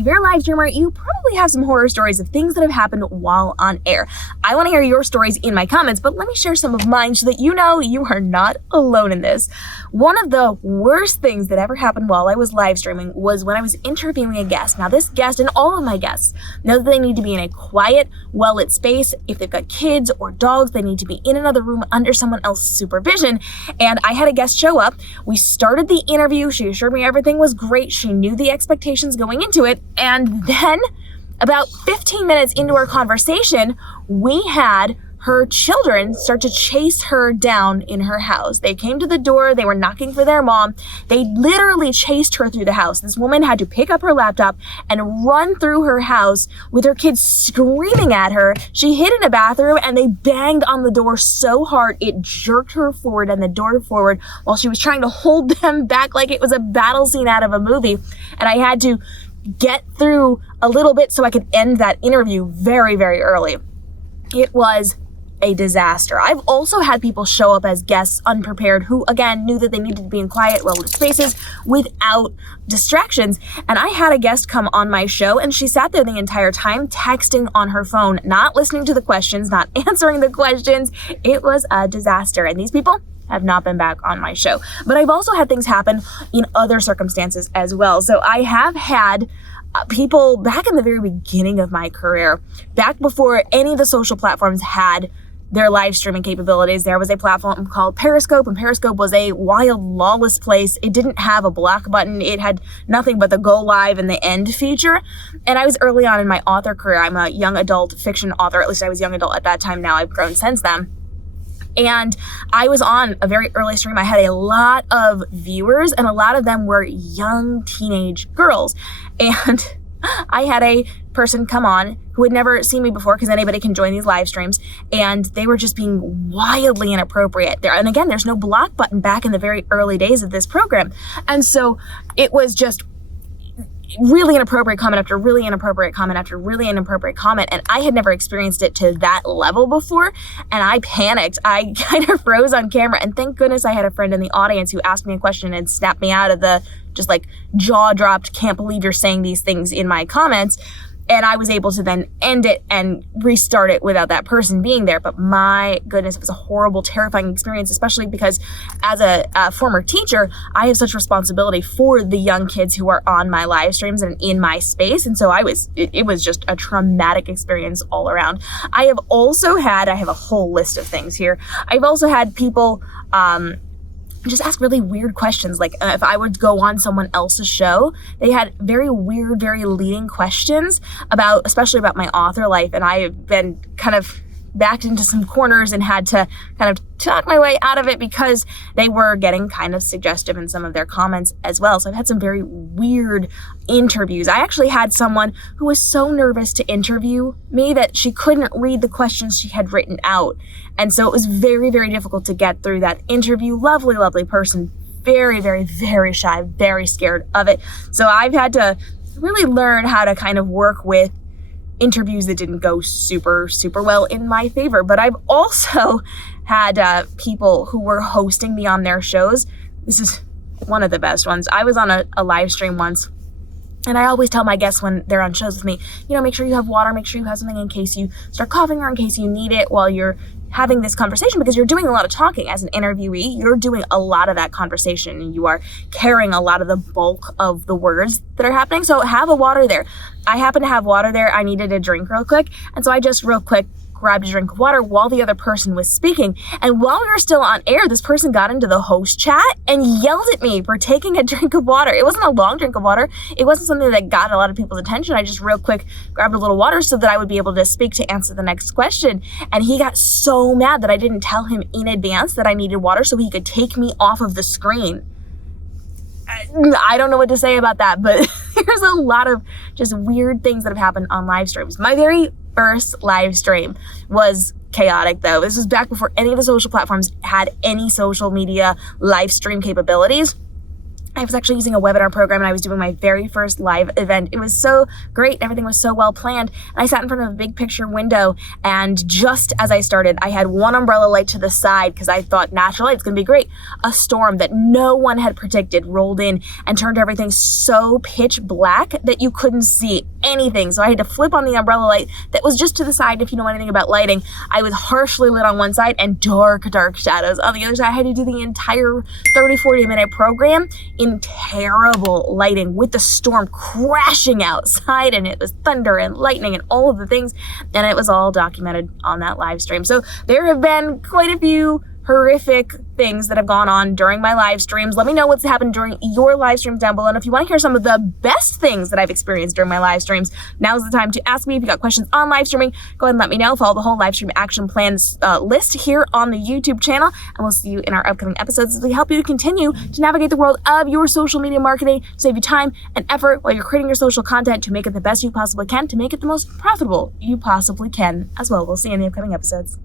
if you're a live streamer, you probably have some horror stories of things that have happened while on air. I want to hear your stories in my comments, but let me share some of mine so that you know you are not alone in this. One of the worst things that ever happened while I was live streaming was when I was interviewing a guest. Now, this guest and all of my guests know that they need to be in a quiet, well-lit space. If they've got kids or dogs, they need to be in another room under someone else's supervision. And I had a guest show up. We started the interview. She assured me everything was great. She knew the expectations going into it. And then about 15 minutes into our conversation, we had her children start to chase her down in her house. They came to the door. They were knocking for their mom. They literally chased her through the house. This woman had to pick up her laptop and run through her house with her kids screaming at her. She hid in a bathroom and they banged on the door so hard it jerked her forward and the door forward while she was trying to hold them back like it was a battle scene out of a movie. And I had to get through a little bit so I could end that interview very, very early. It was a disaster. I've also had people show up as guests unprepared who, again, knew that they needed to be in quiet, well-lit spaces without distractions. And I had a guest come on my show and she sat there the entire time texting on her phone, not listening to the questions, not answering the questions. It was a disaster. And these people have not been back on my show. But I've also had things happen in other circumstances as well. So I have had people back in the very beginning of my career, back before any of the social platforms had their live streaming capabilities. There was a platform called Periscope, and Periscope was a wild, lawless place. It didn't have a block button. It had nothing but the go live and the end feature. And I was early on in my author career. I'm a young adult fiction author. At least I was young adult at that time. Now I've grown since then. And I was on a very early stream. I had a lot of viewers, and a lot of them were young teenage girls. And I had a person come on who had never seen me before, because anybody can join these live streams, and they were just being wildly inappropriate there. And again, there's no block button back in the very early days of this program. And so it was just really inappropriate comment after really inappropriate comment after really inappropriate comment. And I had never experienced it to that level before. And I panicked. I kind of froze on camera. And thank goodness I had a friend in the audience who asked me a question and snapped me out of the just like jaw dropped, can't believe you're saying these things in my comments. And I was able to then end it and restart it without that person being there. But my goodness, it was a horrible, terrifying experience, especially because as a former teacher, I have such responsibility for the young kids who are on my live streams and in my space. And so it was just a traumatic experience all around. I have a whole list of things here. I've also had people, just ask really weird questions. Like if I would go on someone else's show, they had very weird, very leading questions especially about my author life. And I've been kind of backed into some corners and had to kind of talk my way out of it because they were getting kind of suggestive in some of their comments as well. So I've had some very weird interviews. I actually had someone who was so nervous to interview me that she couldn't read the questions she had written out. And so it was very, very difficult to get through that interview. Lovely, lovely person. Very, very, very shy, very scared of it. So I've had to really learn how to kind of work with interviews that didn't go super, super well in my favor. But I've also had people who were hosting me on their shows. This is one of the best ones. I was on a live stream once, and I always tell my guests when they're on shows with me, make sure you have water, make sure you have something in case you start coughing or in case you need it while you're having this conversation, because you're doing a lot of talking as an interviewee. You're doing a lot of that conversation and you are carrying a lot of the bulk of the words that are happening. So have a water there. I happen to have water there. I needed a drink real quick. And so I just real quick grabbed a drink of water while the other person was speaking. And while we were still on air, this person got into the host chat and yelled at me for taking a drink of water. It wasn't a long drink of water. It wasn't something that got a lot of people's attention. I just real quick grabbed a little water so that I would be able to speak to answer the next question. And he got so mad that I didn't tell him in advance that I needed water so he could take me off of the screen. I don't know what to say about that, but there's a lot of just weird things that have happened on live streams. My very first live stream was chaotic, though. This was back before any of the social platforms had any social media live stream capabilities. I was actually using a webinar program and I was doing my very first live event. It was so great. Everything was so well planned. And I sat in front of a big picture window, and just as I started, I had one umbrella light to the side because I thought natural light's going to be great. A storm that no one had predicted rolled in and turned everything so pitch black that you couldn't see anything. So I had to flip on the umbrella light that was just to the side. If you know anything about lighting, I was harshly lit on one side and dark shadows on the other side. I had to do the entire 30-40 minute program in terrible lighting with the storm crashing outside, and it was thunder and lightning and all of the things, and it was all documented on that live stream. So there have been quite a few horrific things that have gone on during my live streams. Let me know what's happened during your live streams down below. And if you want to hear some of the best things that I've experienced during my live streams, now's the time to ask me. If you got questions on live streaming, go ahead and let me know. Follow the whole live stream action plans list here on the YouTube channel. And we'll see you in our upcoming episodes as we help you to continue to navigate the world of your social media marketing, to save you time and effort while you're creating your social content, to make it the best you possibly can, to make it the most profitable you possibly can as well. We'll see you in the upcoming episodes.